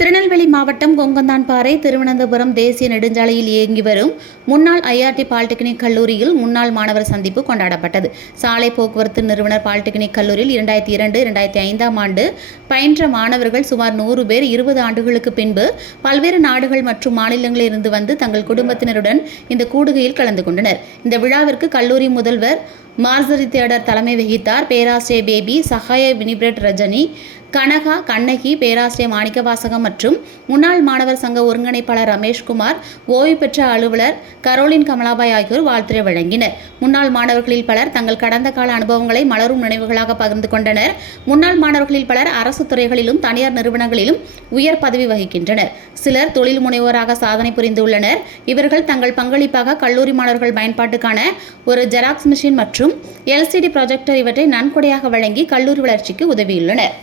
திருநெல்வேலி மாவட்டம் கொங்கந்தான்பாறை திருவனந்தபுரம் தேசிய நெடுஞ்சாலையில் இயங்கி வரும் முன்னாள் ஐஆர்டி பாலிடெக்னிக் கல்லூரியில் முன்னாள் மாணவர் சந்திப்பு கொண்டாடப்பட்டது. சாலை போக்குவரத்து நிறுவனர் பாலிடெக்னிக் கல்லூரியில் 2002-2005 ஆண்டு பயின்ற மாணவர்கள் சுமார் 100 பேர் 20 ஆண்டுகளுக்கு பின்பு பல்வேறு நாடுகள் மற்றும் மாநிலங்களில் இருந்து வந்து தங்கள் குடும்பத்தினருடன் இந்த கூடுகையில் கலந்து கொண்டனர். இந்த விழாவிற்கு கல்லூரி முதல்வர் மார்சரி தேடர் தலைமை வகித்தார். பேராசிரியர் பேபி, சகாய வினிபிரெட் ரஜனி, கனகா, கண்ணகி, பேராசிரியர் மாணிக்கவாசகம் மற்றும் முன்னாள் மாணவர் சங்க ஒருங்கிணைப்பாளர் ரமேஷ்குமார், ஓய்வு பெற்ற அலுவலர் கரோலின் கமலாபாய் ஆகியோர் வாழ்த்துரை வழங்கினர். முன்னாள் மாணவர்களில் பலர் தங்கள் கடந்த கால அனுபவங்களை மலரும் நினைவுகளாக பகிர்ந்து கொண்டனர். முன்னாள் மாணவர்களில் பலர் அரசு துறைகளிலும் தனியார் நிறுவனங்களிலும் உயர் பதவி வகிக்கின்றனர். சிலர் தொழில் முனைவோராக சாதனை புரிந்துள்ளனர். இவர்கள் தங்கள் பங்களிப்பாக கல்லூரி மாணவர்கள் பயன்பாட்டுக்கான ஒரு ஜெராக்ஸ் மிஷின் மற்றும் LCD ப்ரொஜெக்டர் இவற்றை நன்கொடையாக வழங்கி கல்லூரி வளர்ச்சிக்கு உதவியுள்ளனர்.